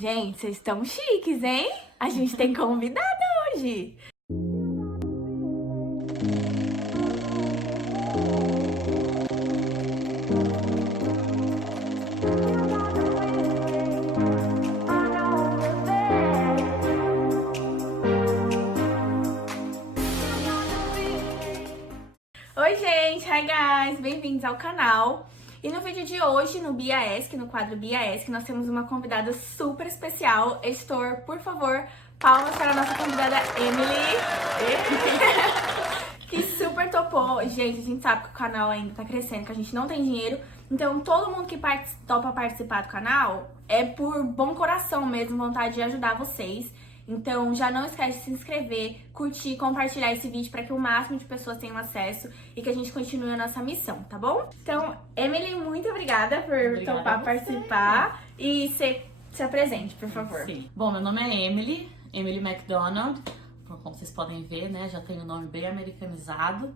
Gente, vocês estão chiques, hein? A gente tem convidada hoje. Oi, gente! Hi, guys! Bem-vindos ao canal. E no vídeo de hoje, no BIAESC, no quadro BIAESC, nós temos uma convidada super especial. Editor, por favor, palmas para a nossa convidada Emily. Que super topou. Gente, a gente sabe que o canal ainda tá crescendo, que a gente não tem dinheiro. Então, todo mundo que topa participar do canal é por bom coração mesmo, vontade de ajudar vocês. Então, já não esquece de se inscrever, curtir, compartilhar esse vídeo para que o máximo de pessoas tenham acesso e que a gente continue a nossa missão, tá bom? Então, Emily, muito obrigada por topar participar e se apresente, por favor. Sim. Bom, meu nome é Emily McDonald. Como vocês podem ver, né, já tenho um nome bem americanizado.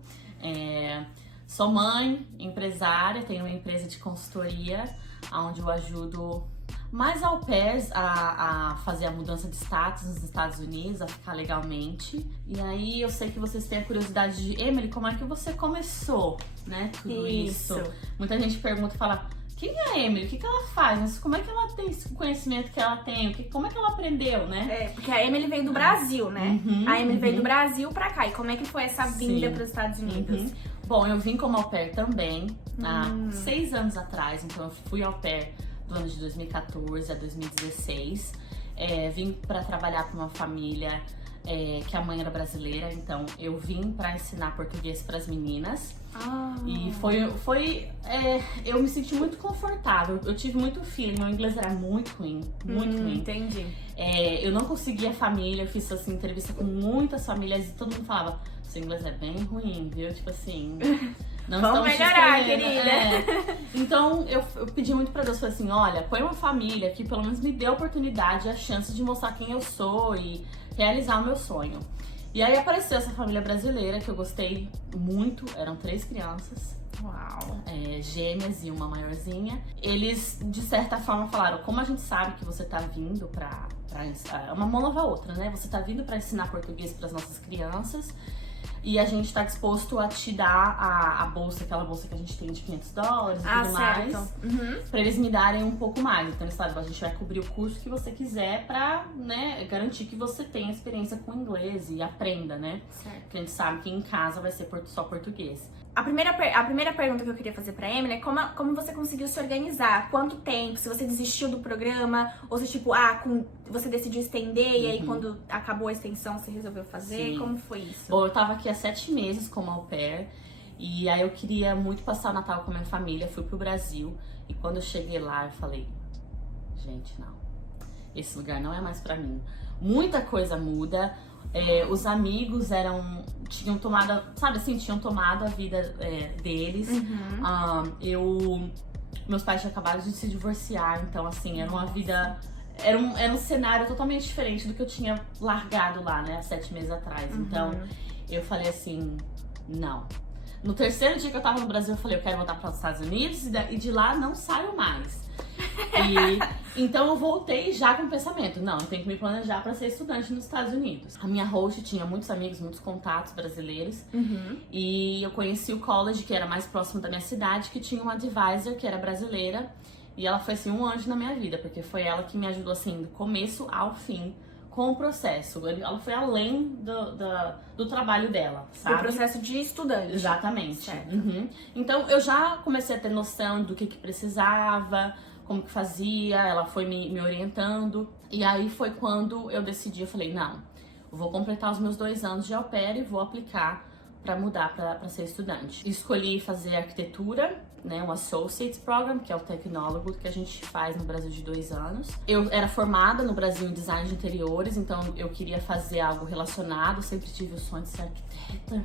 Sou mãe, empresária, tenho uma empresa de consultoria, onde eu ajudo mais au pairs a fazer a mudança de status nos Estados Unidos, a ficar legalmente. E aí eu sei que vocês têm a curiosidade de, Emily, como é que você começou, né, tudo isso? Muita gente pergunta e fala, quem é a Emily? O que ela faz? Mas como é que ela tem esse conhecimento que ela tem? Como é que ela aprendeu, né? Porque a Emily veio do Brasil, né? A Emily veio do Brasil pra cá. E como é que foi essa vinda para os Estados Unidos? Bom, eu vim como au pair também, há 6 anos atrás. Então eu fui au pair do ano de 2014 a 2016. Vim para trabalhar para uma família que a mãe era brasileira. Então eu vim para ensinar português para as meninas. E eu me senti muito confortável, eu tive muito feeling, meu inglês era muito ruim, muito ruim. Entendi. Eu não conseguia família, eu fiz assim, entrevista com muitas famílias e todo mundo falava, seu inglês é bem ruim, viu? Tipo assim, não vamos melhorar, querida. Então eu pedi muito pra Deus, falei assim, olha, põe uma família que pelo menos me dê a oportunidade, a chance de mostrar quem eu sou e realizar o meu sonho. E aí apareceu essa família brasileira que eu gostei muito, eram 3 crianças. Uau! Gêmeas e uma maiorzinha. Eles, de certa forma, falaram, como a gente sabe que você tá vindo pra uma mão lava a outra, né? Você tá vindo pra ensinar português pras nossas crianças e a gente tá disposto a te dar a bolsa, aquela bolsa que a gente tem de $500 e tudo mais, pra eles me darem um pouco mais. Então eles falaram, a gente vai cobrir o curso que você quiser pra, né, garantir que você tenha experiência com inglês e aprenda, né? Certo. Porque a gente sabe que em casa vai ser só português. A primeira pergunta que eu queria fazer pra Emily é como você conseguiu se organizar? Quanto tempo? Se você desistiu do programa? Ou se, tipo, você decidiu estender e aí quando acabou a extensão você resolveu fazer? Sim. Como foi isso? Bom, eu tava aqui há 7 meses como au pair e aí eu queria muito passar o Natal com a minha família, fui pro Brasil e quando eu cheguei lá eu falei, gente, não, esse lugar não é mais pra mim. Muita coisa muda. Os amigos tinham tomado, sabe assim, tinham tomado a vida deles. Meus pais tinham acabado de se divorciar, então assim, era uma vida, era um cenário totalmente diferente do que eu tinha largado lá, né, há 7 meses atrás. Então, eu falei assim, não. No terceiro dia que eu tava no Brasil, eu falei, eu quero voltar para os Estados Unidos e de lá não saio mais. Então eu voltei já com o pensamento, não, eu tenho que me planejar para ser estudante nos Estados Unidos. A minha host tinha muitos amigos, muitos contatos brasileiros e eu conheci o college que era mais próximo da minha cidade, que tinha uma advisor que era brasileira e ela foi assim um anjo na minha vida, porque foi ela que me ajudou assim do começo ao fim com o processo. Ela foi além do trabalho dela, sabe? O processo de estudante. Exatamente. Certo. Então eu já comecei a ter noção do que precisava, como que fazia, ela foi me orientando. E aí foi quando eu decidi, eu falei, não, eu vou completar os meus 2 anos de au pair e vou aplicar para mudar para ser estudante. Escolhi fazer arquitetura, né, um Associates Program, que é o tecnólogo que a gente faz no Brasil de 2 anos. Eu era formada no Brasil em design de interiores, então eu queria fazer algo relacionado, sempre tive o sonho de ser arquiteta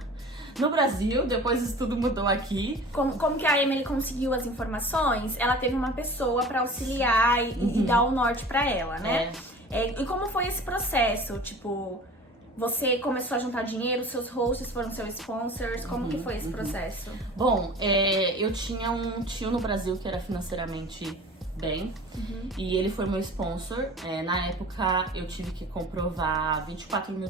no Brasil, depois isso tudo mudou aqui. Como que a Emily conseguiu as informações? Ela teve uma pessoa pra auxiliar e dar o norte pra ela, né? E como foi esse processo? Tipo, você começou a juntar dinheiro, seus hosts foram seus sponsors, como que foi esse processo? Bom, eu tinha um tio no Brasil que era financeiramente bem. E ele foi meu sponsor. Na época eu tive que comprovar $24 mil.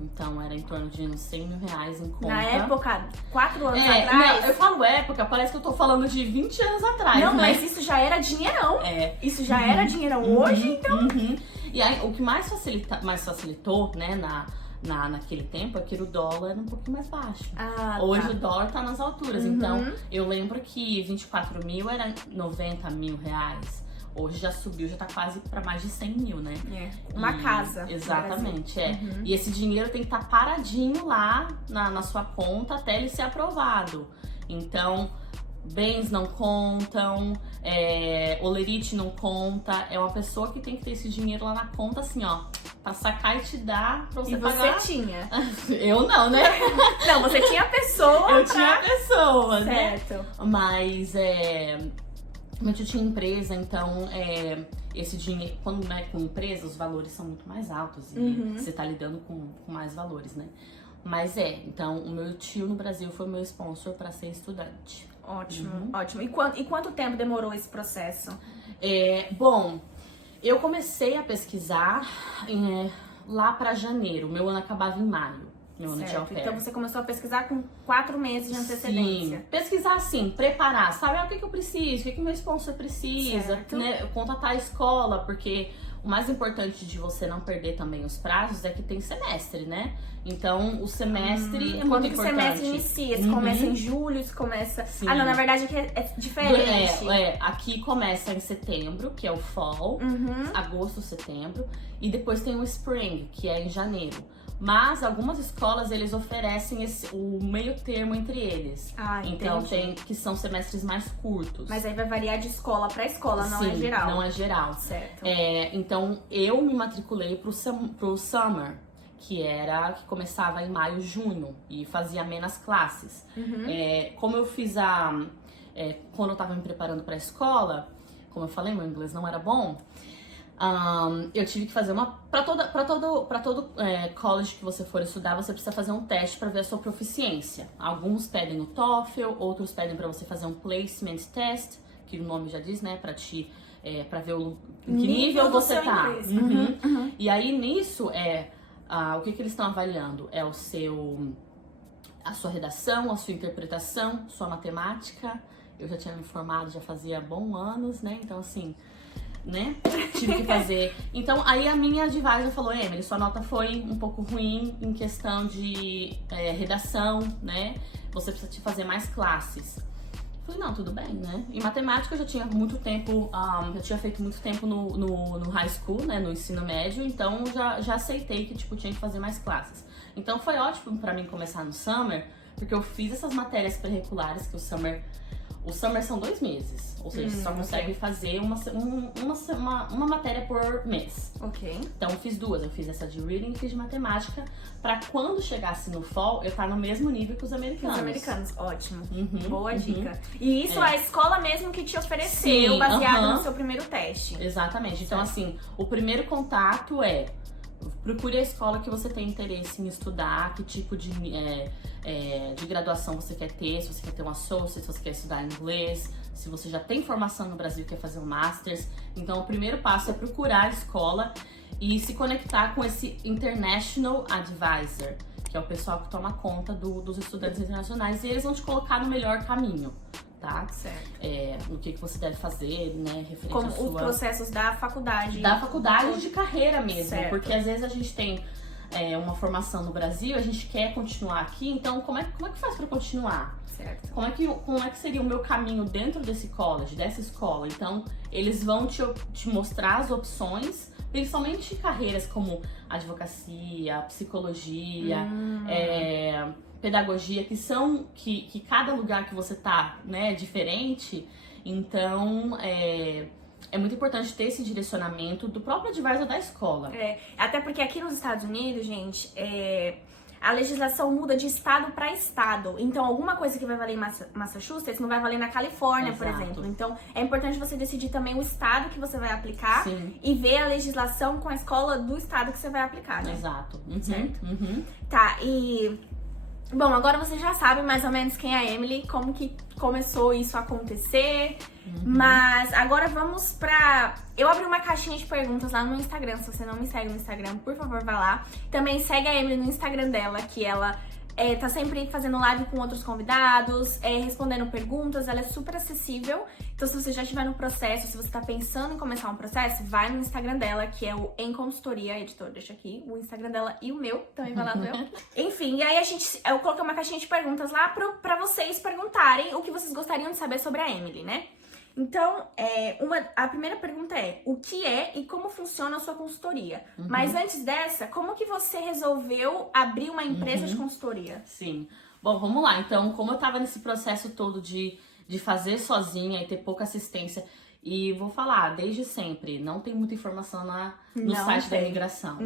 Então era em torno de uns R$100 mil em conta. Na época, 4 anos Não, atrás? eu falo época, parece que eu tô falando de 20 anos atrás, Não, né? mas isso já era dinheirão. Isso já era dinheirão. Hoje, então... E aí, o que mais facilitou, né, naquele tempo, é que o dólar era um pouquinho mais baixo. Hoje o dólar tá nas alturas. Então, eu lembro que 24 mil era 90 mil reais. Hoje já subiu, já tá quase pra mais de 100 mil, né? Uma casa. Exatamente, E esse dinheiro tem que estar paradinho lá na sua conta até ele ser aprovado. Então, bens não contam, olerite não conta. É uma pessoa que tem que ter esse dinheiro lá na conta, assim, ó, pra sacar e te dar pra você pagar. E você tinha? Eu não, né? Não, você tinha a pessoa. Eu tinha a pessoa, né? Certo. Mas, eu tinha empresa, então esse dinheiro, quando é com empresa, os valores são muito mais altos e você tá lidando com mais valores, né? Mas então o meu tio no Brasil foi meu sponsor para ser estudante. Ótimo, ótimo. E quanto tempo demorou esse processo? Bom, eu comecei a pesquisar lá para janeiro, meu ano acabava em maio. Certo. Então você começou a pesquisar com 4 meses de antecedência. Sim, pesquisar assim, preparar, sabe o que eu preciso, o que meu sponsor precisa, certo. Né? Contatar a escola, porque o mais importante de você não perder também os prazos é que tem semestre, né? Então o semestre é muito importante. Quando o semestre inicia? Se começa em julho, se começa... Sim. Não, na verdade aqui é diferente. Aqui começa em setembro, que é o fall, agosto, setembro, e depois tem o spring, que é em janeiro. Mas algumas escolas, eles oferecem o meio termo entre eles. Então tem que são semestres mais curtos. Mas aí vai variar de escola para escola, não é geral. Não é geral. Certo. Então eu me matriculei pro summer, que começava em maio, junho, e fazia menos classes. Como eu fiz quando eu tava me preparando para a escola, como eu falei, meu inglês não era bom. Eu tive que fazer para todo college que você for estudar, você precisa fazer um teste para ver a sua proficiência. Alguns pedem o TOEFL, outros pedem para você fazer um placement test, que o nome já diz, né, para ver em que nível você tá. E aí nisso o que eles estão avaliando é a sua redação, a sua interpretação, sua matemática. Eu já tinha me formado, já fazia bons anos, né? Então assim, né? Tive que fazer. Então, aí a minha advisor falou: Emily, sua nota foi um pouco ruim em questão de redação, né? Você precisa fazer mais classes. Eu falei, não, tudo bem, né? Em matemática eu já tinha muito tempo, eu tinha feito muito tempo no high school, né? No ensino médio, então já aceitei que, tinha que fazer mais classes. Então foi ótimo pra mim começar no summer, porque eu fiz essas matérias pré-regulares, que o summer são 2 meses, ou seja, você só consegue fazer uma matéria por mês. Ok. Então eu fiz 2, eu fiz essa de reading e fiz de matemática, pra quando chegasse no fall, eu estar no mesmo nível que os americanos. Os americanos, ótimo. Boa dica. E isso a escola mesmo que te ofereceu, baseado no seu primeiro teste. Exatamente. Então assim, o primeiro contato procure a escola que você tem interesse em estudar, que tipo de graduação você quer ter, se você quer ter um associate, se você quer estudar inglês, se você já tem formação no Brasil e quer fazer um Masters. Então o primeiro passo é procurar a escola e se conectar com esse International Advisor, que é o pessoal que toma conta dos estudantes internacionais, e eles vão te colocar no melhor caminho. Tá? Certo. O que você deve fazer, né? Referente como os processos da faculdade. Da faculdade de carreira mesmo. Certo. Porque às vezes a gente tem uma formação no Brasil, a gente quer continuar aqui, então como é que faz pra continuar? Certo. Como é que seria o meu caminho dentro desse college, dessa escola? Então, eles vão te mostrar as opções, principalmente carreiras como advocacia, psicologia, pedagogia, que cada lugar que você tá, né, é diferente. Então, é muito importante ter esse direcionamento do próprio advisor da escola. Até porque aqui nos Estados Unidos, gente, a legislação muda de estado para estado. Então, alguma coisa que vai valer em Massachusetts não vai valer na Califórnia, por exemplo. Então, é importante você decidir também o estado que você vai aplicar. Sim. E ver a legislação com a escola do estado que você vai aplicar, né? Exato. Certo? Tá, e Bom, agora você já sabe mais ou menos quem é a Emily, como que começou isso a acontecer. Mas agora vamos pra... Eu abri uma caixinha de perguntas lá no Instagram. Se você não me segue no Instagram, por favor, vá lá. Também segue a Emily no Instagram dela, que ela tá sempre fazendo live com outros convidados, respondendo perguntas. Ela é super acessível. Então, se você já estiver no processo, se você tá pensando em começar um processo, vai no Instagram dela, que é o Em Consultoria. Editor, deixa aqui o Instagram dela e o meu. Também vai lá no meu. Enfim, e aí eu coloquei uma caixinha de perguntas lá pra vocês perguntarem o que vocês gostariam de saber sobre a Emily, né? Então, a primeira pergunta é: o que é e como funciona a sua consultoria? Mas antes dessa, como que você resolveu abrir uma empresa de consultoria? Sim. Bom, vamos lá. Então, como eu tava nesse processo todo de fazer sozinha e ter pouca assistência, e vou falar, desde sempre, não tem muita informação no site da imigração.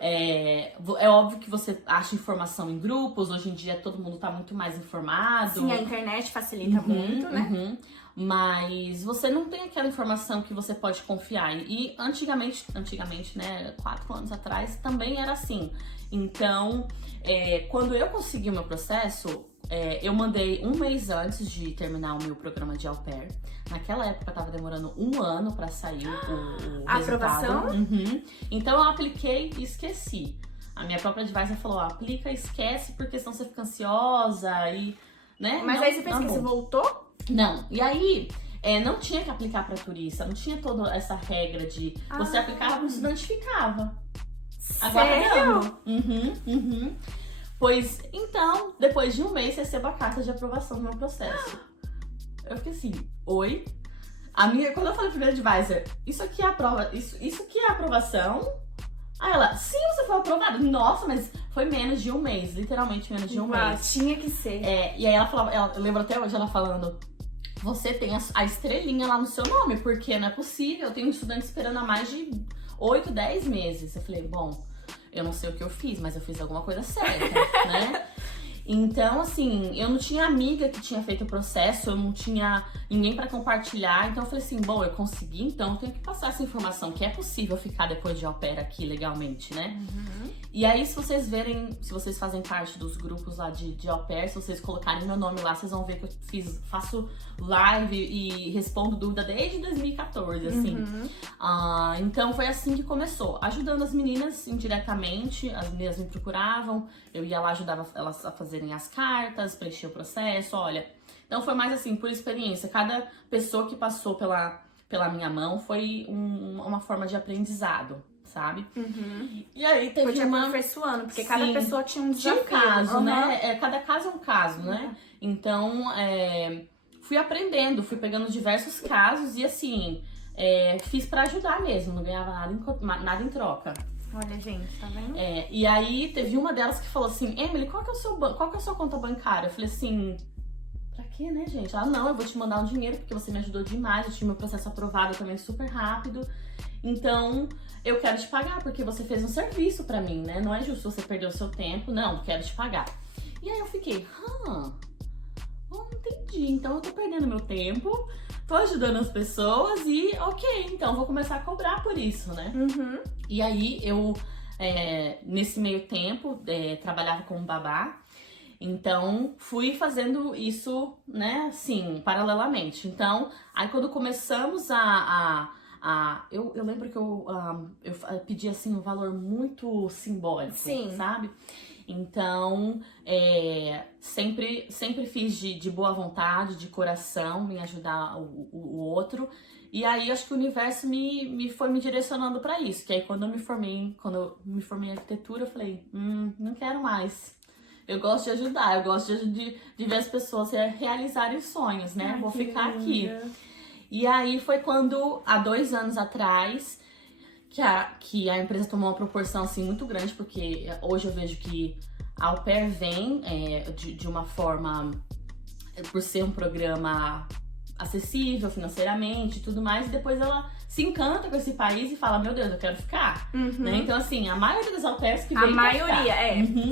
É óbvio que você acha informação em grupos, hoje em dia todo mundo tá muito mais informado. Sim, a internet facilita muito, né? Mas você não tem aquela informação que você pode confiar. E antigamente, né, 4 anos atrás, também era assim. Então, quando eu consegui o meu processo, eu mandei 1 mês antes de terminar o meu programa de au pair. Naquela época tava demorando 1 ano pra sair o aprovação. Então eu apliquei e esqueci. A minha própria advisor falou: aplica e esquece, porque senão você fica ansiosa e, né? Mas aí você pensa que você voltou? Não. E aí, não tinha que aplicar pra turista, não tinha toda essa regra de você aplicava pro estudante ficava. Sério? Pois então, depois de 1 mês, recebo a carta de aprovação do meu processo. Eu fiquei assim, oi? Quando eu falei pro meu advisor, isso aqui é a prova, isso aqui é a aprovação? Aí ela, sim, você foi aprovada. Nossa, mas foi menos de 1 mês, literalmente menos de 1 mês. Tinha que ser. E aí ela falava, eu lembro até hoje ela falando: você tem a estrelinha lá no seu nome, porque não é possível, eu tenho um estudante esperando há mais de 8, 10 meses. Eu falei, bom, eu não sei o que eu fiz, mas eu fiz alguma coisa certa, né? Então, assim, eu não tinha amiga que tinha feito o processo, eu não tinha ninguém pra compartilhar. Então eu falei assim, bom, eu consegui, então eu tenho que passar essa informação, que é possível ficar depois de au pair aqui legalmente, né? E aí, se vocês verem, se vocês fazem parte dos grupos lá de au pair, se vocês colocarem meu nome lá, vocês vão ver que eu faço live e respondo dúvida desde 2014, assim. Então foi assim que começou, ajudando as meninas indiretamente. As meninas me procuravam, eu ia lá, ajudava elas a fazerem as cartas, preencher o processo, olha. Então foi mais assim, por experiência. Cada pessoa que passou pela minha mão foi uma forma de aprendizado, sabe? E aí teve te aperfeiçoando, porque cada pessoa tinha um desafio. Tinha um caso, né? Cada caso é um caso, né? Então, fui aprendendo, fui pegando diversos casos e assim, fiz pra ajudar mesmo, não ganhava nada em troca. Olha, gente, tá vendo? E aí teve uma delas que falou assim, Emily, qual que é a sua conta bancária? Eu falei assim, pra quê, né, gente? Ela, não, eu vou te mandar um dinheiro porque você me ajudou demais, eu tive meu processo aprovado também super rápido. Então, eu quero te pagar porque você fez um serviço pra mim, né? Não é justo você perder o seu tempo, não, quero te pagar. E aí eu fiquei, entendi, então eu tô perdendo meu tempo, tô ajudando as pessoas e ok, então vou começar a cobrar por isso, né? E aí eu, nesse meio tempo, trabalhava como babá, então fui fazendo isso, né, assim, paralelamente. Então, aí quando começamos eu lembro que eu pedi, assim, um valor muito simbólico, sabe? Então, sempre fiz de boa vontade, de coração, em ajudar o outro. E aí, acho que o universo foi me direcionando pra isso. Que aí, quando eu me formei em arquitetura, eu falei, não quero mais. Eu gosto de ajudar, eu gosto de ver as pessoas realizarem sonhos, né? Vou ficar aqui. E aí, foi quando, há 2 anos atrás, que a empresa tomou uma proporção assim muito grande, porque hoje eu vejo que a au pair vem de uma forma, por ser um programa acessível financeiramente e tudo mais, e depois ela se encanta com esse país e fala, meu Deus, eu quero ficar. Né? Então, assim, a maioria das au pairs que vem A maioria,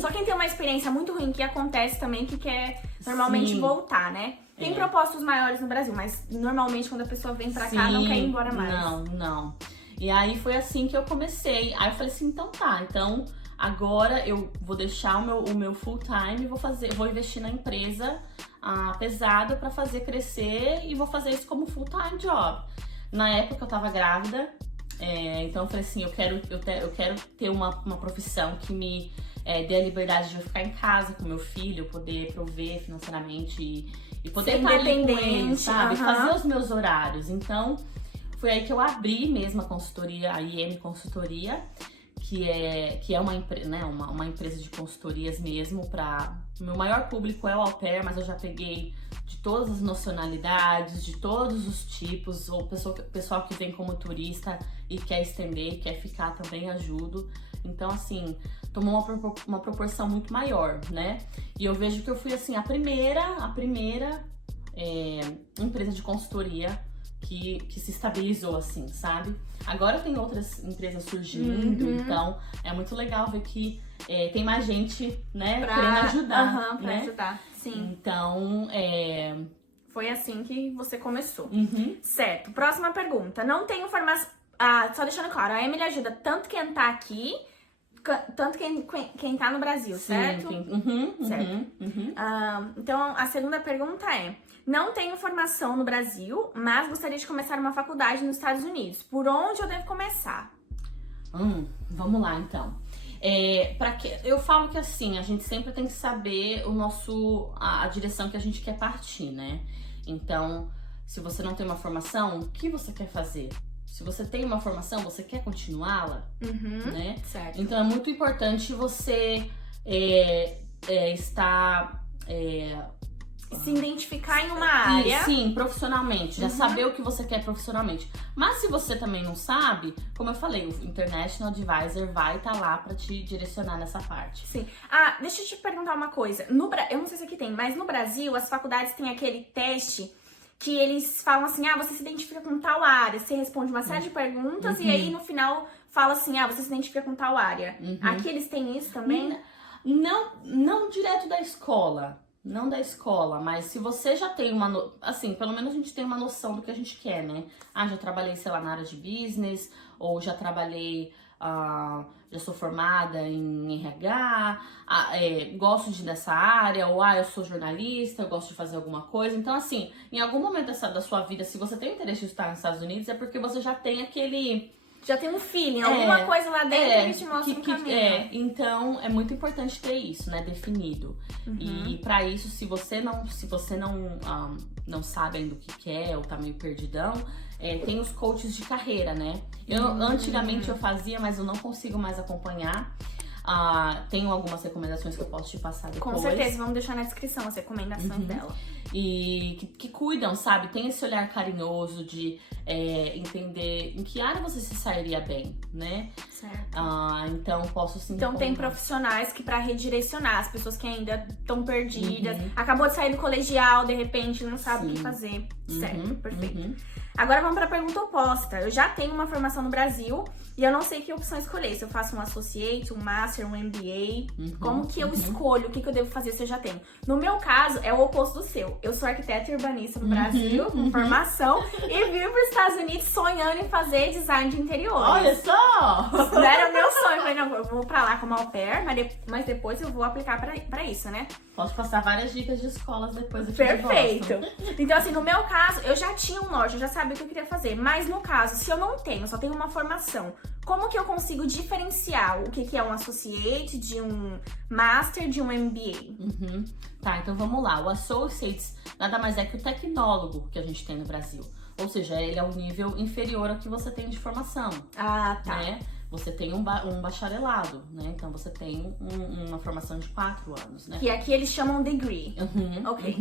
Só quem tem uma experiência muito ruim, que acontece também, que quer normalmente voltar, né? Tem propósitos maiores no Brasil, mas normalmente quando a pessoa vem pra cá, não quer ir embora mais. Não. E aí foi assim que eu comecei. Aí eu falei assim, então tá, então agora eu vou deixar o meu full time e vou investir na empresa pesada pra fazer crescer e vou fazer isso como full time job. Na época eu tava grávida, então eu falei assim, eu quero ter uma profissão que me dê a liberdade de eu ficar em casa com meu filho, poder prover financeiramente e poder estar ali com ele, sabe? Fazer os meus horários. Então, foi aí que eu abri mesmo a consultoria, a IM Consultoria, que é uma empresa de consultorias mesmo para... Meu maior público é o au pair, mas eu já peguei de todas as nacionalidades, de todos os tipos, ou pessoal que vem como turista e quer estender, quer ficar também, ajudo. Então, assim, tomou uma proporção muito maior, né? E eu vejo que eu fui, assim, a primeira empresa de consultoria que se estabilizou, assim, sabe? Agora tem outras empresas surgindo, então é muito legal ver que tem mais gente, né, querendo ajudar, pra ajudar, sim. Então, foi assim que você começou. Uhum. Certo. Próxima pergunta. Não tenho formação... só deixando claro, a Emily ajuda tanto quem tá aqui, tanto quem tá no Brasil, certo? Certo. Então, a segunda pergunta é... Não tenho formação no Brasil, mas gostaria de começar uma faculdade nos Estados Unidos. Por onde eu devo começar? Vamos lá, então. Eu falo que assim, a gente sempre tem que saber a direção que a gente quer partir, né? Então, se você não tem uma formação, o que você quer fazer? Se você tem uma formação, você quer continuá-la, né? Certo. Então, é muito importante você estar... se identificar em uma área. Sim, profissionalmente. Já saber o que você quer profissionalmente. Mas se você também não sabe, como eu falei, o International Advisor vai estar lá pra te direcionar nessa parte. Sim. Deixa eu te perguntar uma coisa. Eu não sei se aqui tem, mas no Brasil, as faculdades têm aquele teste que eles falam assim, você se identifica com tal área. Você responde uma série de perguntas e aí no final fala assim, você se identifica com tal área. Aqui eles têm isso também? Não direto da escola. Não da escola, mas se você já tem assim, pelo menos a gente tem uma noção do que a gente quer, né? Já trabalhei, sei lá, na área de business, ou já trabalhei, já sou formada em RH, gosto dessa área, ou eu sou jornalista, eu gosto de fazer alguma coisa. Então, assim, em algum momento da sua vida, se você tem interesse em estar nos Estados Unidos, é porque você já tem aquele... Já tem um feeling, alguma coisa lá dentro que te mostra um caminho. Então é muito importante ter isso, né, definido. E pra isso, se você não sabe ainda o que quer ou tá meio perdidão, tem os coaches de carreira, né? Antigamente eu fazia, mas eu não consigo mais acompanhar. Tenho algumas recomendações que eu posso te passar depois. Com certeza, vamos deixar na descrição as recomendações dela. E que cuidam, sabe? Tem esse olhar carinhoso de entender em que área você se sairia bem, né? Certo. Então posso sim. Então tem profissionais que pra redirecionar as pessoas que ainda estão perdidas, acabou de sair do colegial, de repente não sabe o que fazer. Certo, perfeito. Agora vamos pra pergunta oposta. Eu já tenho uma formação no Brasil e eu não sei que opção escolher. Se eu faço um associate, um master, um MBA, como que eu escolho? O que eu devo fazer se eu já tenho? No meu caso, é o oposto do seu. Eu sou arquiteta e urbanista no Brasil, com formação, e vim para os Estados Unidos sonhando em fazer design de interiores. Olha só! Era o meu sonho. Eu falei, não, eu vou pra lá como au pair, mas depois eu vou aplicar pra isso, né? Posso passar várias dicas de escolas depois aqui. Perfeito! Então, assim, no meu caso, eu já tinha um norte, eu já sabia o que eu queria fazer. Mas no caso, se eu não tenho, só tenho uma formação, como que eu consigo diferenciar o que é um associate, de um master, de um MBA? Tá, então vamos lá. O associates nada mais é que o tecnólogo que a gente tem no Brasil. Ou seja, ele é um nível inferior ao que você tem de formação. Tá. Né? Você tem um bacharelado, né? Então você tem uma formação de 4 anos, né? Que aqui eles chamam degree. Ok.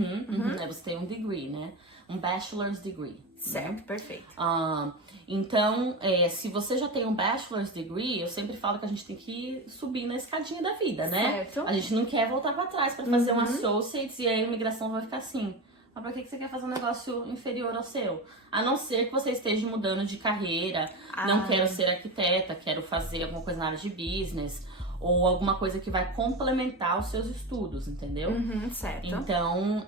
Você tem um degree, né? Um bachelor's degree. Certo, perfeito. Então, se você já tem um bachelor's degree, eu sempre falo que a gente tem que subir na escadinha da vida, né? Certo. A gente não quer voltar pra trás pra fazer um associates e aí a imigração vai ficar assim. Mas pra que você quer fazer um negócio inferior ao seu? A não ser que você esteja mudando de carreira, não quero ser arquiteta, quero fazer alguma coisa na área de business, ou alguma coisa que vai complementar os seus estudos, entendeu? Certo. Então,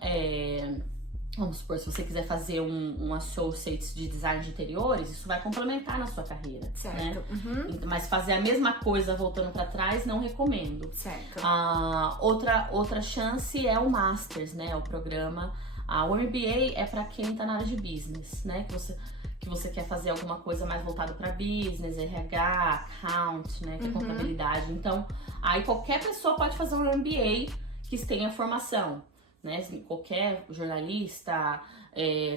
vamos supor, se você quiser fazer um Associates de Design de Interiores, isso vai complementar na sua carreira, Certo. né? Uhum. Mas fazer a mesma coisa voltando pra trás, não recomendo. Certo. Outra chance é o Masters, né? O programa. O MBA é pra quem tá na área de business, né? Que você quer fazer alguma coisa mais voltada para business, RH, account, né, que é contabilidade. Então, aí qualquer pessoa pode fazer um MBA que tenha formação, né? Qualquer jornalista,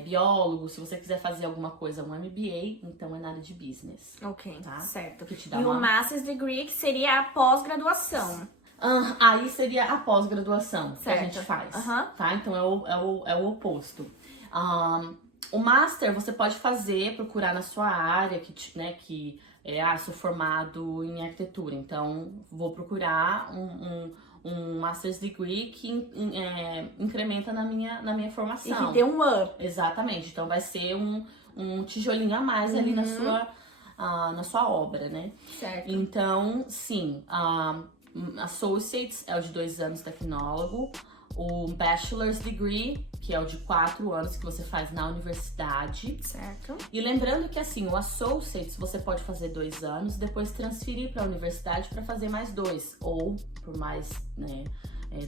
biólogo, se você quiser fazer alguma coisa, um MBA, então é na área de business. Ok, Tá? certo. Que te dá E o Master's Degree, que seria a pós-graduação. Aí seria a pós-graduação que a Certo. gente faz, Aham. tá? Então é o oposto. O Master você pode fazer, procurar na sua área, que sou formado em arquitetura, então vou procurar um Master's Degree que incrementa na minha formação. E que dê um up. Exatamente, então vai ser um tijolinho a mais ali na sua obra, né? Certo. Então, sim, Associates é o de 2 anos tecnólogo, o Bachelor's Degree, que é o de 4 anos que você faz na universidade. Certo. E lembrando que assim, o Associates você pode fazer 2 anos, depois transferir para a universidade para fazer mais 2, ou por mais, né,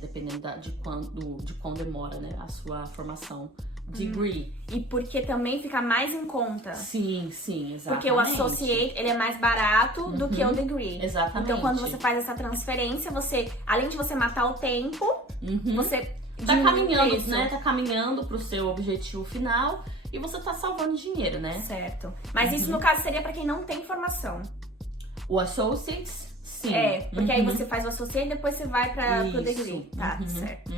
dependendo de quando demora, né, a sua formação. Degree. E porque também fica mais em conta. Sim, exatamente. Porque o Associate, ele é mais barato do que o Degree. Exatamente. Então, quando você faz essa transferência, além de você matar o tempo, você tá caminhando, preço. né? Tá caminhando pro seu objetivo final e você tá salvando dinheiro, né? Certo. Mas isso, no caso, seria pra quem não tem formação. O Associates, sim. Porque aí você faz o Associate e depois você vai pro Degree. Tá, certo.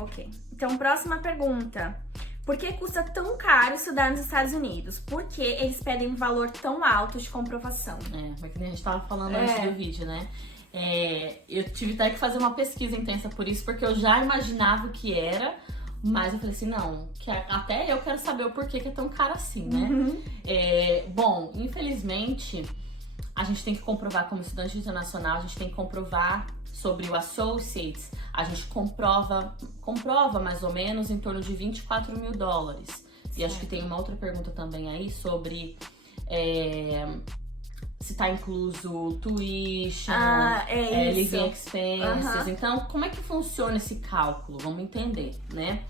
Ok. Então, próxima pergunta. Por que custa tão caro estudar nos Estados Unidos? Por que eles pedem um valor tão alto de comprovação? Mas que nem a gente tava falando antes do vídeo, né? Eu tive até que fazer uma pesquisa intensa por isso, porque eu já imaginava o que era, mas eu falei assim, não, que até eu quero saber o porquê que é tão caro assim, né? Bom, infelizmente, a gente tem que comprovar como estudante internacional, a gente tem que comprovar sobre o Associates, a gente comprova mais ou menos em torno de $24 mil. E acho que tem uma outra pergunta também aí sobre se tá incluso tuition, living expenses. Então, como é que funciona esse cálculo? Vamos entender, né?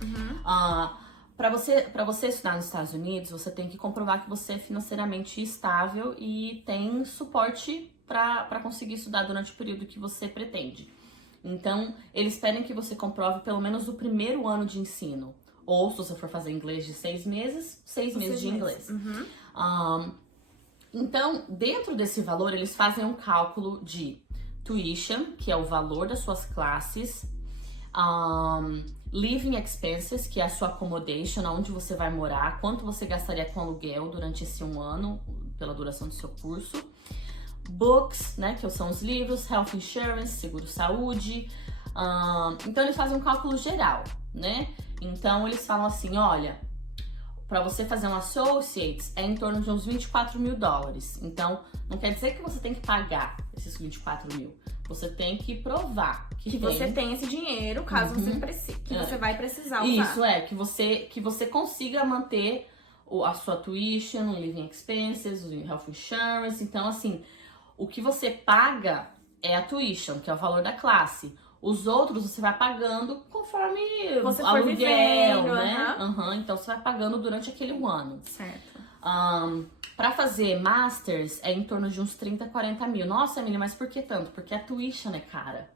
Para você estudar nos Estados Unidos, você tem que comprovar que você é financeiramente estável e tem suporte para conseguir estudar durante o período que você pretende. Então, eles pedem que você comprove pelo menos o primeiro ano de ensino. Ou, se você for fazer inglês de 6 meses, 6 meses de inglês. Então, dentro desse valor, eles fazem um cálculo de tuition, que é o valor das suas classes, living expenses, que é a sua accommodation, onde você vai morar, quanto você gastaria com aluguel durante esse 1 ano, pela duração do seu curso, books, né, que são os livros, health insurance, seguro-saúde. Então, eles fazem um cálculo geral, né? Então, eles falam assim, olha, para você fazer um Associates é em torno de uns $24 mil. Então, não quer dizer que você tem que pagar esses 24 mil. Você tem que provar que você tem esse dinheiro, caso você precise, que você vai precisar usar. Isso, que você consiga manter a sua tuition, o living expenses, o health insurance. Então, assim, o que você paga é a tuition, que é o valor da classe. Os outros você vai pagando conforme você o for aluguel, vivendo, né? Então você vai pagando durante aquele 1 ano. Certo. Para fazer Masters é em torno de uns 30, 40 mil. Nossa, Emília, mas por que tanto? Porque a tuition é cara.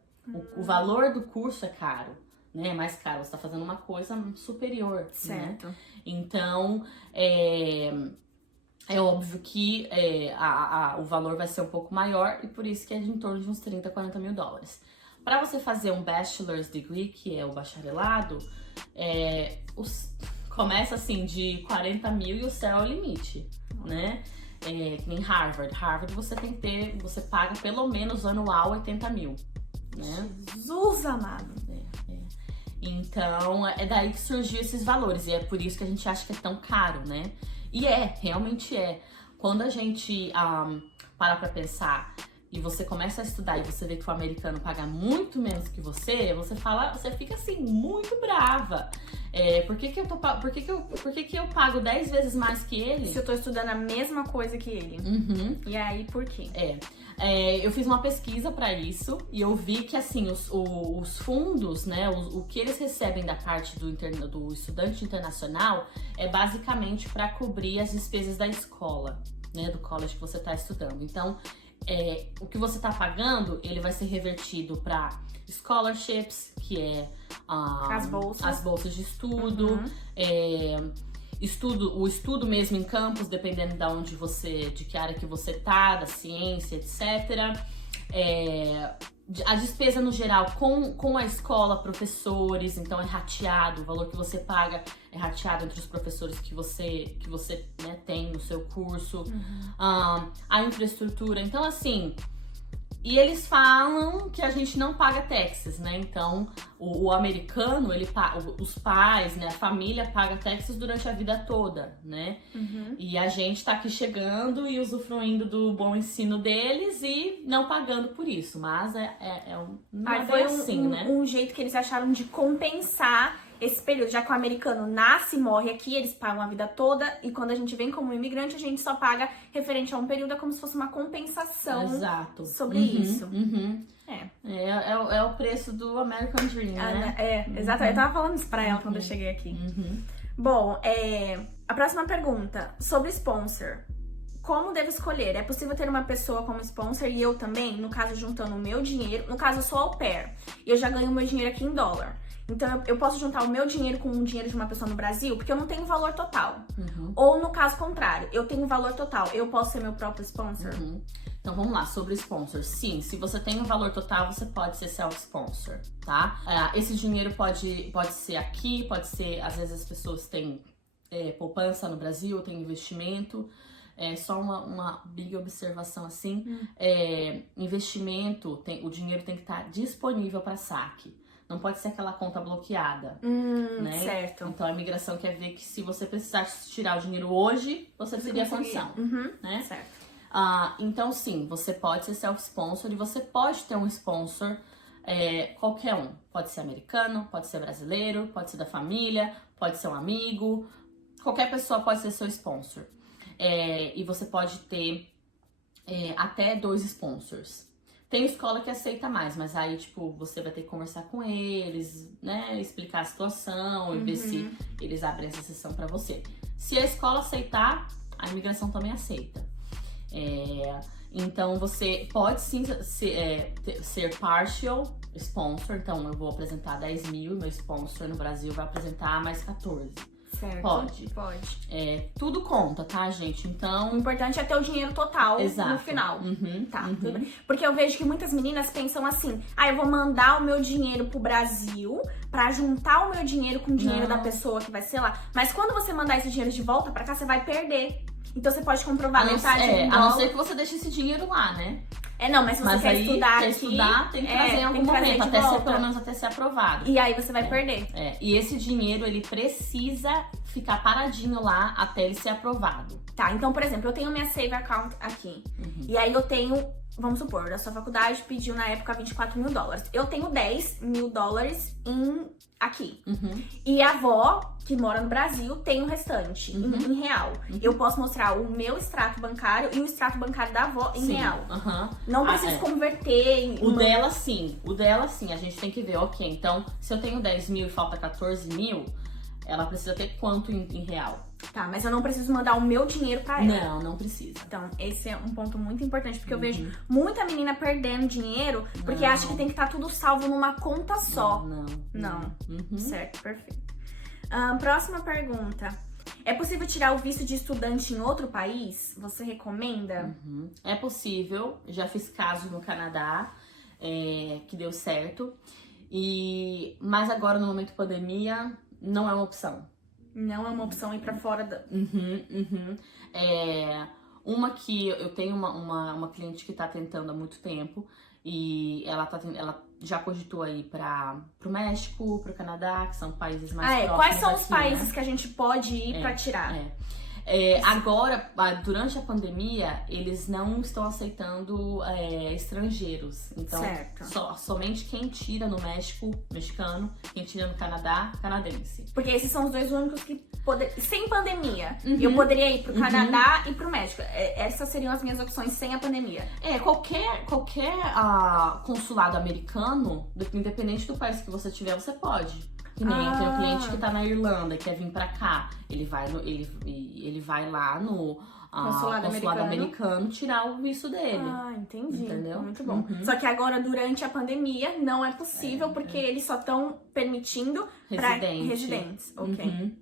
O valor do curso é caro, né? É mais caro. Você tá fazendo uma coisa superior, certo, né? Então, é óbvio que o valor vai ser um pouco maior e por isso que é em torno de uns 30, 40 mil dólares. Para você fazer um Bachelor's Degree, que é o bacharelado, começa assim de 40 mil e o céu é o limite, né? Que nem Harvard. Harvard você paga pelo menos anual 80 mil, né? Jesus amado! Então, é daí que surgiu esses valores e é por isso que a gente acha que é tão caro, né? E realmente é. Quando a gente para pra pensar e você começa a estudar e você vê que o americano paga muito menos que você fica assim, muito brava. Por que que eu pago 10 vezes mais que ele? Se eu tô estudando a mesma coisa que ele. Uhum. E aí, por quê? Eu fiz uma pesquisa pra isso e eu vi que, assim, os fundos, né, o que eles recebem da parte do estudante internacional é basicamente para cobrir as despesas da escola, né, do college que você tá estudando. Então, o que você tá pagando, ele vai ser revertido para scholarships, que é as bolsas de estudo, Uhum. o estudo mesmo em campus, dependendo de que área que você tá, da ciência, etc. A despesa no geral com a escola, professores, então é rateado, o valor que você paga é rateado entre os professores que você né, tem no seu curso, a infraestrutura, então assim. E eles falam que a gente não paga taxas, né? Então, o americano, os pais, né? A família paga taxas durante a vida toda, né? Uhum. E a gente tá aqui chegando e usufruindo do bom ensino deles e não pagando por isso. Mas não é bem assim, né? Um jeito que eles acharam de compensar esse período, já que o americano nasce e morre aqui, eles pagam a vida toda, e quando a gente vem como imigrante, a gente só paga referente a um período, é como se fosse uma compensação. Exato. Sobre isso. É o preço do American Dream, né? Exato. Eu tava falando isso pra ela quando eu cheguei aqui. Bom, a próxima pergunta, sobre sponsor. Como devo escolher? É possível ter uma pessoa como sponsor e eu também? No caso, juntando o meu dinheiro. No caso, eu sou au pair. E eu já ganho o meu dinheiro aqui em dólar. Então, eu posso juntar o meu dinheiro com o dinheiro de uma pessoa no Brasil, porque eu não tenho valor total. Ou, no caso contrário, eu tenho valor total. Eu posso ser meu próprio sponsor? Então, vamos lá, sobre sponsor. Sim, se você tem um valor total, você pode ser self-sponsor, tá? Esse dinheiro pode ser aqui, pode ser... Às vezes as pessoas têm poupança no Brasil, tem investimento... Só uma big observação assim, investimento, o dinheiro tem que estar disponível para saque. Não pode ser aquela conta bloqueada, né? Certo. Então a imigração quer ver que se você precisar tirar o dinheiro hoje, você teria a condição, né? Certo. Então sim, você pode ser self-sponsor e você pode ter um sponsor, qualquer um. Pode ser americano, pode ser brasileiro, pode ser da família, pode ser um amigo. Qualquer pessoa pode ser seu sponsor. E você pode ter até 2 sponsors. Tem escola que aceita mais, mas aí, tipo, você vai ter que conversar com eles, né? Explicar a situação e ver se eles abrem essa sessão pra você. Se a escola aceitar, a imigração também aceita. Então, você pode sim ser partial sponsor. Então, eu vou apresentar 10 mil e meu sponsor no Brasil vai apresentar mais 14. Certo. Pode. Tudo conta, tá, gente? Então... O importante é ter o dinheiro total no final. Tudo bem. Porque eu vejo que muitas meninas pensam assim, eu vou mandar o meu dinheiro pro Brasil pra juntar o meu dinheiro com o dinheiro da pessoa que vai ser lá. Mas quando você mandar esse dinheiro de volta pra cá, você vai perder. Então você pode comprovar metade em dólar. A não ser que você deixe esse dinheiro lá, né? Não, mas se você quer estudar aqui... estudar, tem que trazer em algum momento, pelo menos até ser aprovado. E aí você vai perder. E esse dinheiro, ele precisa ficar paradinho lá até ele ser aprovado. Tá, então, por exemplo, eu tenho minha Save Account aqui. E aí eu tenho, vamos supor, a sua faculdade pediu na época $24 mil. Eu tenho $10 mil aqui. E a avó, que mora no Brasil, tem o restante em real. Eu posso mostrar o meu extrato bancário e o extrato bancário da avó em real. Não preciso converter. O dela sim, a gente tem que ver, ok, então se eu tenho 10 mil e falta 14 mil, ela precisa ter quanto em real? Tá, mas eu não preciso mandar o meu dinheiro pra ela. Não precisa. Então, esse é um ponto muito importante, porque eu vejo muita menina perdendo dinheiro porque acha que tem que estar tudo salvo numa conta só. Não. Certo, perfeito. Próxima pergunta. É possível tirar o visto de estudante em outro país? Você recomenda? É possível. Já fiz caso no Canadá, que deu certo. Mas agora, no momento de pandemia, não é uma opção. Não é uma opção ir pra fora da... Uma que eu tenho uma cliente que tá tentando há muito tempo e ela já cogitou aí pro México, pro Canadá, que são países mais próximos. Quais são os aqui, países né? que a gente pode ir pra tirar? Agora, durante a pandemia, eles não estão aceitando estrangeiros. Então, somente quem tira no México, mexicano, quem tira no Canadá, canadense. Porque esses são os dois únicos que sem pandemia. Eu poderia ir pro Canadá e pro México. Essas seriam as minhas opções sem a pandemia. Qualquer consulado americano, independente do país que você tiver, você pode. Que nem tem um cliente que tá na Irlanda, quer vir pra cá. Ele vai lá no consulado americano tirar o visto dele. Entendi. Entendeu? Muito bom. Só que agora, durante a pandemia, não é possível, porque eles só estão permitindo pra residentes. Ok.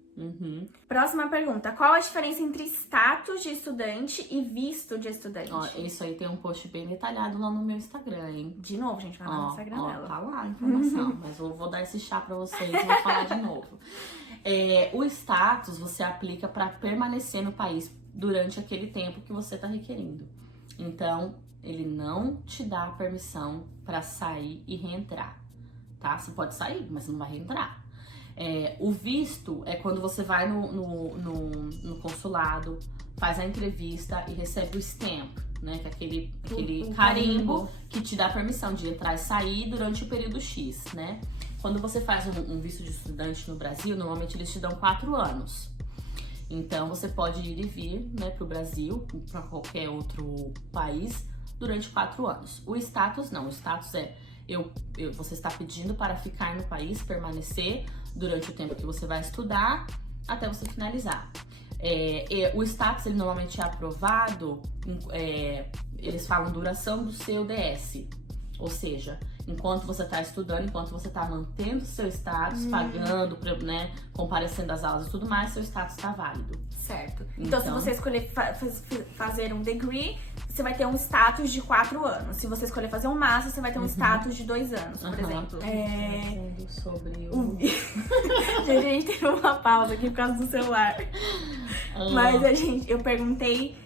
Próxima pergunta. Qual a diferença entre status de estudante e visto de estudante? Isso aí tem um post bem detalhado lá no meu Instagram, hein? De novo, gente, vai lá no Instagram dela. Tá lá a informação, mas eu vou dar esse chá pra vocês e vou falar de novo. O status você aplica pra permanecer no país durante aquele tempo que você tá requerindo. Então, ele não te dá permissão pra sair e reentrar, tá? Você pode sair, mas não vai reentrar. O visto é quando você vai no consulado, faz a entrevista e recebe o stamp, né? Que é aquele carimbo que te dá permissão de entrar e sair durante o período X, né? Quando você faz um visto de estudante no Brasil, normalmente eles te dão 4 anos. Então você pode ir e vir, né, pro Brasil, para qualquer outro país, durante 4 anos. O status não, o status você está pedindo para ficar no país, permanecer durante o tempo que você vai estudar, até você finalizar. O status, ele normalmente é aprovado, eles falam duração do seu DS, ou seja, enquanto você está estudando, enquanto você está mantendo seu status, pagando, né, comparecendo às aulas e tudo mais, seu status está válido. Certo. Então, se você escolher fazer um degree, você vai ter um status de 4 anos. Se você escolher fazer um master, você vai ter um status de 2 anos, por exemplo. Sobre Gente, a gente teve uma pausa aqui por causa do celular. Mas, eu perguntei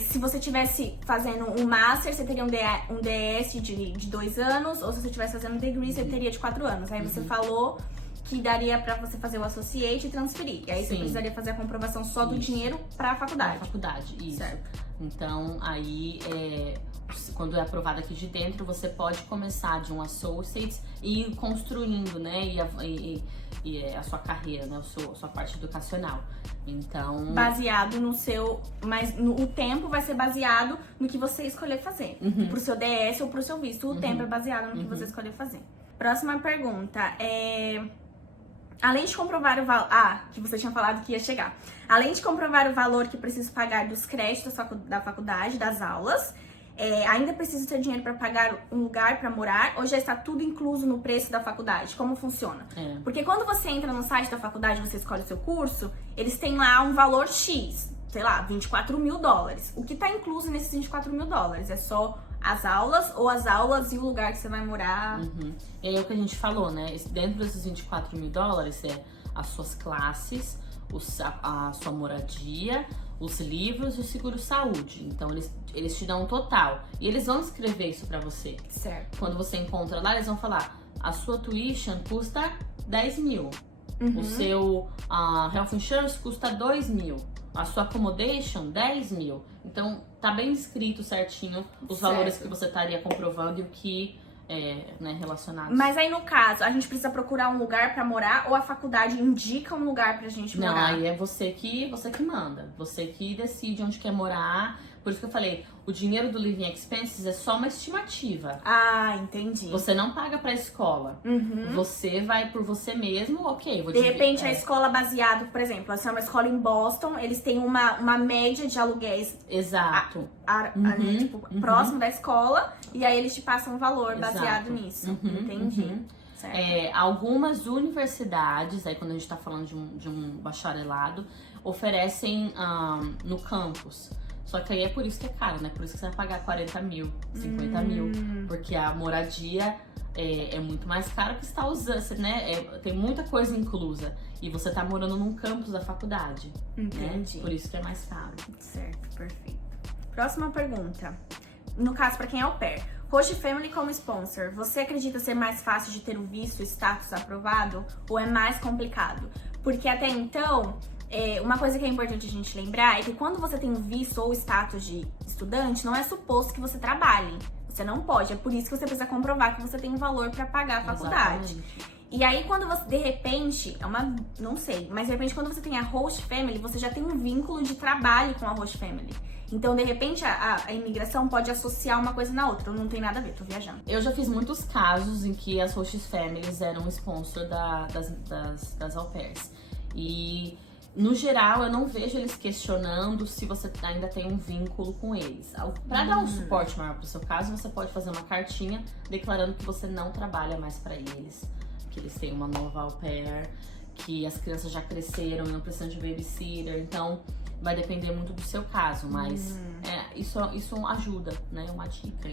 se você estivesse fazendo um master, você teria um DS de 2 anos, ou se você estivesse fazendo um degree, você teria de 4 anos. Aí você falou que daria pra você fazer o associate e transferir. E aí você precisaria fazer a comprovação só do dinheiro pra faculdade. Pra faculdade, isso. Certo. Então, aí, quando é aprovado aqui de dentro, você pode começar de um associate e ir construindo, né, a sua carreira, né, a sua parte educacional. Então... Baseado no seu... Mas o tempo vai ser baseado no que você escolher fazer. Pro seu DS ou pro seu visto. O tempo é baseado no que você escolher fazer. Próxima pergunta além de comprovar o valor... que você tinha falado que ia chegar. Além de comprovar o valor que preciso pagar dos créditos da faculdade, das aulas, ainda preciso ter dinheiro para pagar um lugar para morar, ou já está tudo incluso no preço da faculdade? Como funciona? Porque quando você entra no site da faculdade, você escolhe o seu curso, eles têm lá um valor X, sei lá, 24 mil dólares. O que está incluso nesses 24 mil dólares? É só as aulas ou as aulas e o lugar que você vai morar? É o que a gente falou, né? Dentro desses 24 mil dólares as suas classes, a sua moradia, os livros e o seguro-saúde. Então, eles te dão um total. E eles vão escrever isso pra você. Certo. Quando você encontra lá, eles vão falar, a sua tuition custa 10 mil. O seu health insurance custa 2 mil. A sua accommodation, 10 mil. Então, tá bem escrito certinho os valores que você estaria comprovando e o que relacionado. Mas aí, no caso, a gente precisa procurar um lugar pra morar ou a faculdade indica um lugar pra gente morar? Não, aí é você que manda. Você que decide onde quer morar. Por isso que eu falei, o dinheiro do Living Expenses é só uma estimativa. Entendi. Você não paga pra escola. Você vai por você mesmo, ok. De repente, a escola baseada, por exemplo, se é uma escola em Boston, eles têm uma média de aluguéis. Exato. Próximo da escola, e aí eles te passam um valor baseado nisso. Entendi. Algumas universidades, aí quando a gente tá falando de um bacharelado, oferecem no campus. Só que aí é por isso que é caro, né? Por isso que você vai pagar 40 mil, 50 mil. Porque a moradia é muito mais cara que você tá usando, né? Tem muita coisa inclusa. E você tá morando num campus da faculdade. Entendi. Né? Por isso que é mais caro. Certo, perfeito. Próxima pergunta. No caso, pra quem é au pair. Host Family como sponsor, você acredita ser mais fácil de ter o visto, status aprovado? Ou é mais complicado? Porque até então, Uma coisa que é importante a gente lembrar é que quando você tem um visto ou status de estudante, não é suposto que você trabalhe. Você não pode. É por isso que você precisa comprovar que você tem um valor pra pagar a faculdade. Exatamente. E aí, quando você, de repente, não sei, mas de repente quando você tem a host family, você já tem um vínculo de trabalho com a host family. Então, de repente, a imigração pode associar uma coisa na outra. Não tem nada a ver, tô viajando. Eu já fiz muitos casos em que as host families eram sponsor das au pairs. E, no geral, eu não vejo eles questionando se você ainda tem um vínculo com eles. Para dar um suporte maior pro seu caso, você pode fazer uma cartinha declarando que você não trabalha mais para eles, que eles têm uma nova au pair, que as crianças já cresceram e não precisam de babysitter. Então, vai depender muito do seu caso, mas isso ajuda, né? Uma dica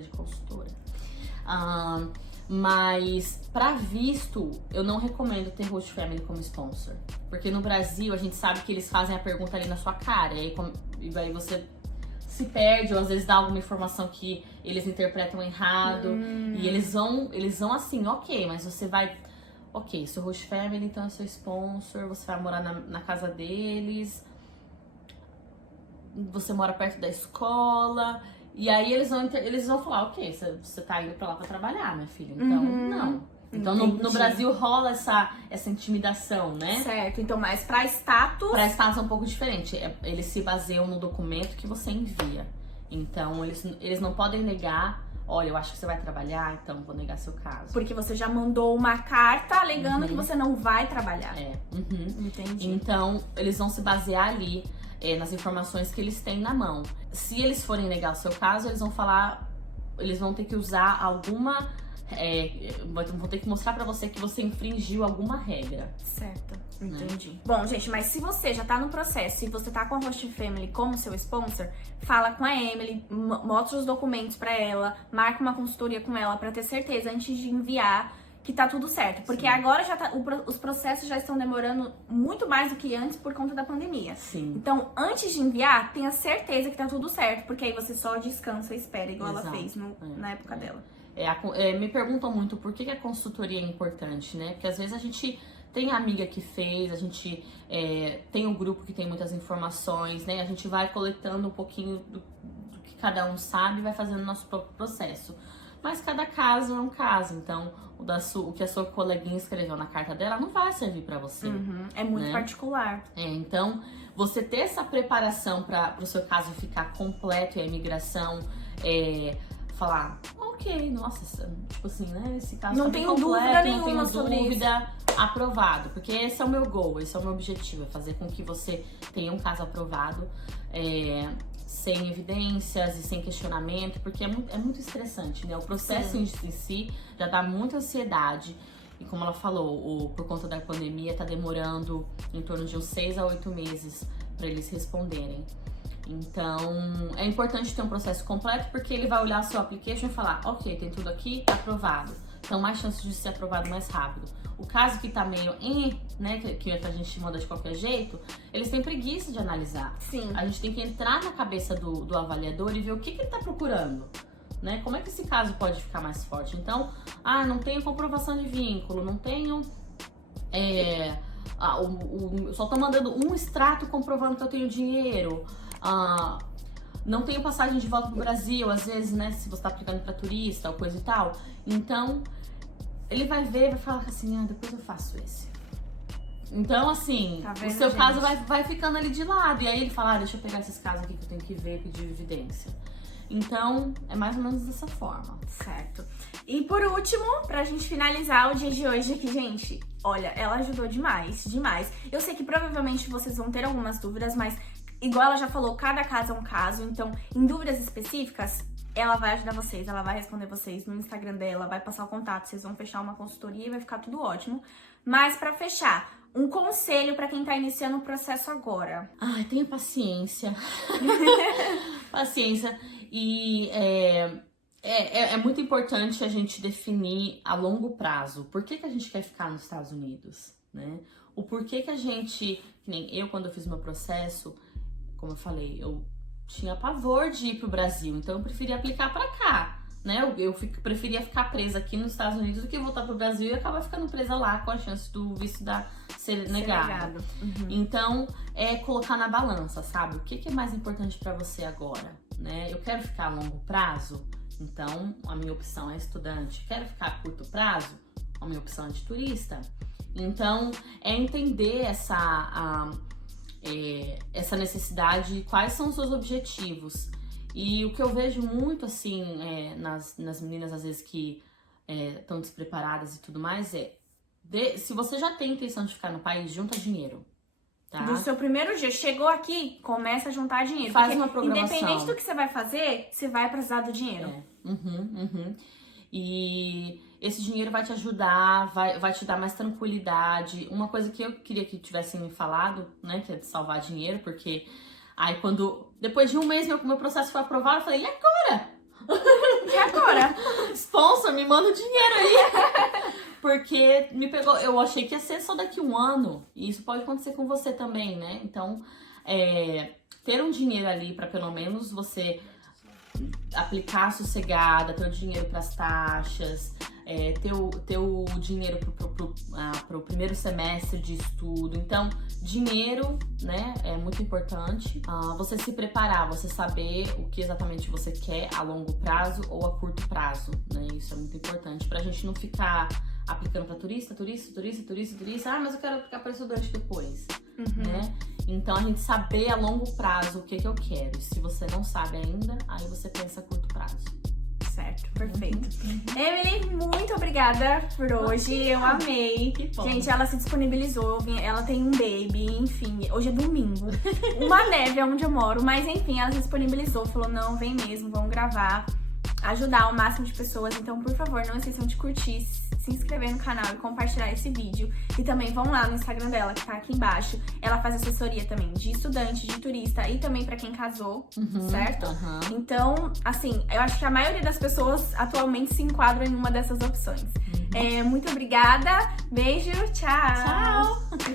de consultora. Mas para visto, eu não recomendo ter host family como sponsor, porque no Brasil a gente sabe que eles fazem a pergunta ali na sua cara, e aí você se perde, ou às vezes dá alguma informação que eles interpretam errado, e eles vão assim, ok, mas você vai, ok, seu host family então é seu sponsor, você vai morar na casa deles, você mora perto da escola, e aí eles vão falar, ok, você tá indo pra lá pra trabalhar, minha filha, então não. Então no Brasil rola essa intimidação, né? Certo, então, mas pra status... Pra status é um pouco diferente, eles se baseiam no documento que você envia. Então eles não podem negar, olha, eu acho que você vai trabalhar, então vou negar seu caso. Porque você já mandou uma carta alegando que você não vai trabalhar. Entendi. Então eles vão se basear ali nas informações que eles têm na mão. Se eles forem negar o seu caso, eles vão ter que usar alguma... vão ter que mostrar pra você que você infringiu alguma regra. Certo, entendi. Bom, gente, mas se você já tá no processo e você tá com a host family como seu sponsor, fala com a Emily, mostra os documentos pra ela, marca uma consultoria com ela pra ter certeza antes de enviar que tá tudo certo. Porque agora os processos já estão demorando muito mais do que antes por conta da pandemia. Sim. Então, antes de enviar, tenha certeza que tá tudo certo, porque aí você só descansa e espera, igual ela fez na época dela. Me perguntam muito por que a consultoria é importante, né? Porque às vezes a gente tem a amiga que fez, a gente tem um grupo que tem muitas informações, né? A gente vai coletando um pouquinho do que cada um sabe e vai fazendo o nosso próprio processo. Mas cada caso é um caso, então o que a sua coleguinha escreveu na carta dela não vai servir pra você. É muito particular. Então, você ter essa preparação para o seu caso ficar completo e a imigração falar, ok, nossa, tipo assim, né? Esse caso não tá tenho bem completo, dúvida não nenhuma tenho sobre dúvida, aprovado. Porque esse é o meu goal, esse é o meu objetivo, é fazer com que você tenha um caso aprovado, sem evidências e sem questionamento, porque é muito estressante, né? O processo em si já dá muita ansiedade. E como ela falou, por conta da pandemia, tá demorando em torno de uns 6 a 8 meses para eles responderem. Então, é importante ter um processo completo, porque ele vai olhar seu application e falar, ok, tem tudo aqui, tá aprovado. Então, mais chances de ser aprovado mais rápido. O caso que tá meio né, que a gente manda de qualquer jeito, eles têm preguiça de analisar. Sim. A gente tem que entrar na cabeça do avaliador e ver o que ele tá procurando. Né? Como é que esse caso pode ficar mais forte? Então, não tenho comprovação de vínculo, não tenho... só tô mandando um extrato comprovando que eu tenho dinheiro. Não tenho passagem de volta pro Brasil, às vezes, né? Se você tá aplicando pra turista ou coisa e tal. Então, ele vai ver e vai falar assim, depois eu faço esse. Então, assim, tá vendo, o seu gente? caso vai ficando ali de lado. E aí ele fala, deixa eu pegar esses casos aqui que eu tenho que ver, pedir evidência. Então, é mais ou menos dessa forma. Certo. E por último, pra gente finalizar o dia de hoje aqui, gente, olha, ela ajudou demais, demais. Eu sei que provavelmente vocês vão ter algumas dúvidas, mas igual ela já falou, cada caso é um caso. Então, em dúvidas específicas, ela vai ajudar vocês, ela vai responder vocês no Instagram dela, vai passar o contato, vocês vão fechar uma consultoria e vai ficar tudo ótimo. Mas pra fechar, um conselho pra quem tá iniciando o processo agora. Tenha paciência. Paciência. E é muito importante a gente definir a longo prazo por que a gente quer ficar nos Estados Unidos, né? O porquê que a gente, que nem eu, quando eu fiz meu processo, como eu falei, eu tinha pavor de ir pro Brasil, então eu preferia aplicar pra cá, né? Eu preferia ficar presa aqui nos Estados Unidos do que voltar pro Brasil e acabar ficando presa lá com a chance do visto dar ser negado. Então, é colocar na balança, sabe? O que é mais importante pra você agora, né? Eu quero ficar a longo prazo, então a minha opção é estudante. Quero ficar a curto prazo, a minha opção é de turista. Então, é entender essa necessidade, quais são os seus objetivos. E o que eu vejo muito, assim, nas meninas, às vezes, que estão despreparadas e tudo mais, se você já tem intenção de ficar no país, junta dinheiro, tá? Do seu primeiro dia, chegou aqui, começa a juntar dinheiro. Faz uma programação. Independente do que você vai fazer, você vai precisar do dinheiro. E esse dinheiro vai te ajudar, vai te dar mais tranquilidade. Uma coisa que eu queria que tivessem me falado, né, que é de salvar dinheiro, porque aí depois de um mês meu processo foi aprovado, eu falei, e agora? E agora? Sponsor, me manda o dinheiro aí. Porque me pegou, eu achei que ia ser só daqui um ano. E isso pode acontecer com você também, né? Então, ter um dinheiro ali pra pelo menos você aplicar sossegada, ter o dinheiro pras taxas, ter o dinheiro pro primeiro semestre de estudo. Então, dinheiro, né, é muito importante. Você se preparar, você saber o que exatamente você quer a longo prazo ou a curto prazo, né? Isso é muito importante pra gente não ficar aplicando pra turista. Ah, mas eu quero aplicar para estudante depois, né? Então, a gente saber a longo prazo o que eu quero. Se você não sabe ainda, aí você pensa a curto prazo. Certo, perfeito. Emily, muito obrigada por hoje. Eu amei. Que bom. Gente, ela se disponibilizou. Ela tem um baby, enfim. Hoje é domingo. Uma neve é onde eu moro. Mas enfim, ela se disponibilizou. Falou, não, vem mesmo, vamos gravar. Ajudar o máximo de pessoas. Então, por favor, não esqueçam de curtir, se inscrever no canal e compartilhar esse vídeo. E também vão lá no Instagram dela, que tá aqui embaixo. Ela faz assessoria também de estudante, de turista e também pra quem casou, certo? Então, assim, eu acho que a maioria das pessoas atualmente se enquadram em uma dessas opções. Muito obrigada. Beijo, tchau! Tchau!